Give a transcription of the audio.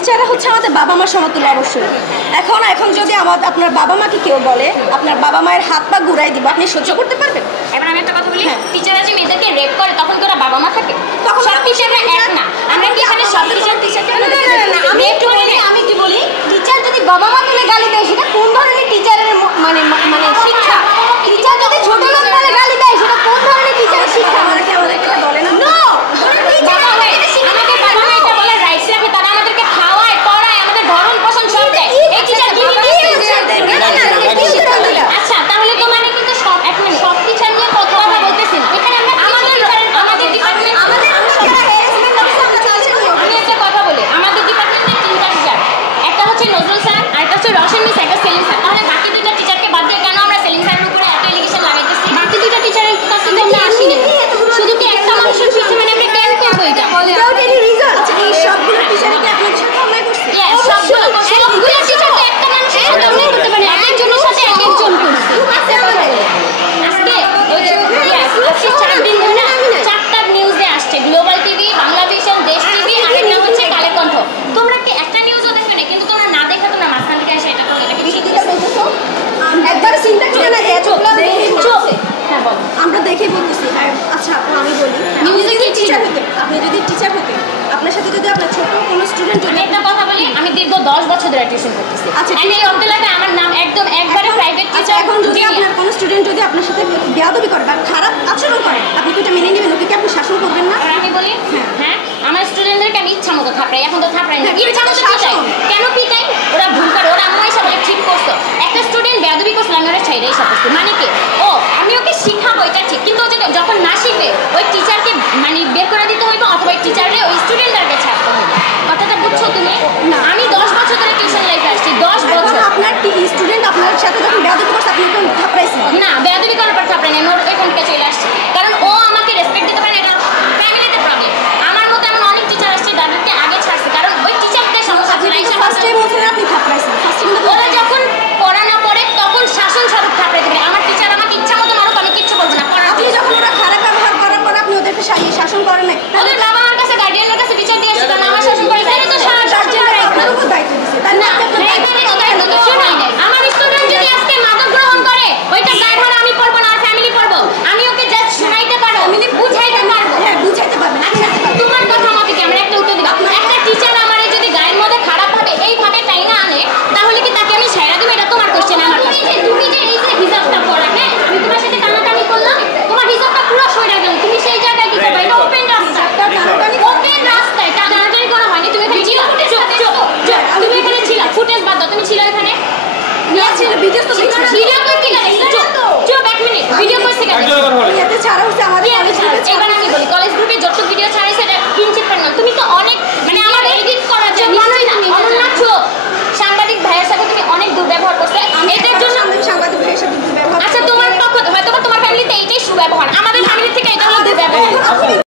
টিচাররা হচ্ছে আমাদের বাবা মার সমতুল্য অবশ্যই। এখন যদি আপনার বাবা মাকে কেউ বলে আপনার বাবা মায়ের হাত পা ঘুরাই দিব, আপনি সহ্য করতে পারবেন? এবার আমি একটা কথা বলি, টিচাররা যে মেয়েদেরকে রেপ করে তখন কি ওরা বাবা মা থাকে? তখন সব টিচাররা এক না। আমরা কি এখানে সব টিচারকে আমি কি বলি, টিচার যদি বাবা মা তুলে গালি দেয় সেটা কোন ধরনের টিচারের মানে শিক্ষা? টিচার যদি ছোট লোক বলে গালি দেয় সেটা কোন ধরনের টিচারের শিক্ষা? আমাদেরকে বলে না নো আমাদের বাবা মা এটা বলে রাইটস রাখে, তারা আমাদেরকে খাওয়ায় পড়ায় আমাদের ভরণ পোষণ সব দেয়। এই টিচার কি আচ্ছা তাহলে তো মানে কিন্তু সব এক মিনিট সব টিচার নিয়ে কথা বলতেছি না এখানে। আমরা আমাদের ডিপার্টমেন্ট আমি একটা কথা বলি, আমাদের ডিপার্টমেন্টে 3টা টিচার, একটা হচ্ছে নজরুল স্যার, আরেকটা হচ্ছে রশন মিস, একটা সেলিম স্যার। তাহলে বাকি 2টা টিচারকে বাদ দিয়ে কেন আমরা সেলিম স্যারের উপরে এত এলিগেশন লাগাইতেছি? বাকি 2টা টিচারের কাছে তো আমরা আসি না, শুধু কি একটা মানুষের পিছনে মানে আমরা কেন করবো এটা? সবগুলো টিচারকে আপনাদের সাথে অন্যায় করছে? সবগুলো টিচার তো একটা মানুষের সাথে অন্যায় করতে পারে, একজনের সাথে একজন করছে। আজকে ওই যে আজকে 4 দিন ধরে 4টা নিউজে আসছে, গ্লোবাল টিভি, বাংলা ভিশন, দেশ টিভি, আরেকটা হচ্ছে কালের কণ্ঠ। তোমরা কি একটা নিউজও দেখবে না? কিন্তু তোমরা না দেখে তোমরা মাঝখান থেকে এসে এটা করলে এটা কি ঠিক বলতেছো? একবার চিন্তা করে না যে এতগুলো চোখ হ্যাঁ বল আমরা দেখেই বলতেছি। আচ্ছা আমি বলি, নিউজে কি টিচার হতে আপনি যদি টিচার হতেন, আপনার সাথে যদি আপনার ছোট কোনো স্টুডেন্ট আমি একটা কথা বলি, আমি দীর্ঘ 10 বছর ধরে টিউশন করতেছি। আচ্ছা এই অবদুল্লাহটা আমার নাম একদম একবারে প্রাইভেট টিচার। এখন যদি আপনার কোনো স্টুডেন্ট যদি আপনার সাথে বেয়াদবি করে বা খারাপ আচরণ করে, আপনি কি এটা মেনে নেবেন? ওকে কি আপনি শাসন করবেন না? আর আমি বলি হ্যাঁ আমার স্টুডেন্টদেরকে আমি ইচ্ছা মতো থাপড়াই, এখন তো থাপড়াই না, ইচ্ছা মতো পিটাই। কেন পিটাই? ওরা ভুল করে, ওরা আম্মা এসে বলে ঠিক করছো। একটা স্টুডেন্ট বেয়াদবি করছিল, আমি ওরা ছাইড়াই এসে করছি। মানে কি ও আমি ওকে শিখাবো এটা ঠিক, কিন্তু যখন না শিখবে ওই টিচারকে মানে বের করে দিতে হইবে, অথবা ওই টিচারে ওই স্টুডেন্টদেরকে ছাড়তে হবে। কথাটা বুঝছো তুমি? আমি 10 বছর ধরে টিউশন লাইফে আসছি, 10 বছর। আপনার স্টুডেন্ট আপনার সাথে যখন বেয়াদবি করছে আপনি কেন থাপড়াইছেন? না বেয়াদবি করার পর থাপড়াই না, আমি ওর এখান থেকে চলে আসছি, কারণ ও আমাকে রেসপেক্ট দিতে পারে না। এটা ফ্যামিলিতে প্রবলেম। আমার মতো এমন অনেক টিচার আসছে যাদেরকে আগে ছাড়ছে, কারণ ওই টিচারদের সমস্যা ছিল। ফার্স্ট টাইম বলছেন আপনি থাপড়াইছেন, ফার্স্ট টাইম ওরা যখন পড়ানো পড়ে তখন শাসন স্বরূপ থাপড়াইতে পারে। আমার টিচার আমাকে ইচ্ছা মতো মারুক, আমি কিচ্ছু বলবো না। আপনি যখন ওরা খারাপ ব্যবহার করার পর আপনি ওদেরকে শাসন করেন নাই, ওদের বাবা মার কাছে গার্ডিয়ানের কাছে বিচার দিয়ে আসছে, কারণ আমার শাসন করে তাহলে তো আপনার উপর দায়িত্ব দিচ্ছে, তাই না? আমার স্টুডেন্ট যদি আজকে মাদক গ্রহণ করে ওইটা গার্ড আমি পড়বো না, আর ফ্যামিলি পড়বো। আমি ওকে জাস্ট শোনাইতে পারবো, বুঝাইতে পারবো। হ্যাঁ বুঝাইতে পারবেন। তোমার কথা মতে কি আমরা একটা উত্তর দিব? একটা টিচার আমারে যদি গায়ের মধ্যে খারাপ ভাবে এইভাবে টাইনা আনে, তাহলে কি তাকে আমি ছাইড়া দিব? এটা তোমার কোশ্চেন আমার কাছে। তুমি যে এই যে হিসাবটা পড়া, হ্যাঁ আমি তোমার সাথে টানাটানি করলাম, তোমার হিসাবটা পুরো সইরা গেল, তুমি সেই জায়গায় কি করবে? এটা ওপেন রাস্তা, ওপেন রাস্তায় টানাটানি করা হয়নি। তুমি এখানে ছিল, তুমি এখানে ছিল, ফুটেজ বাদ দাও, তুমি ছিল এখানে? ভিডিও তো কি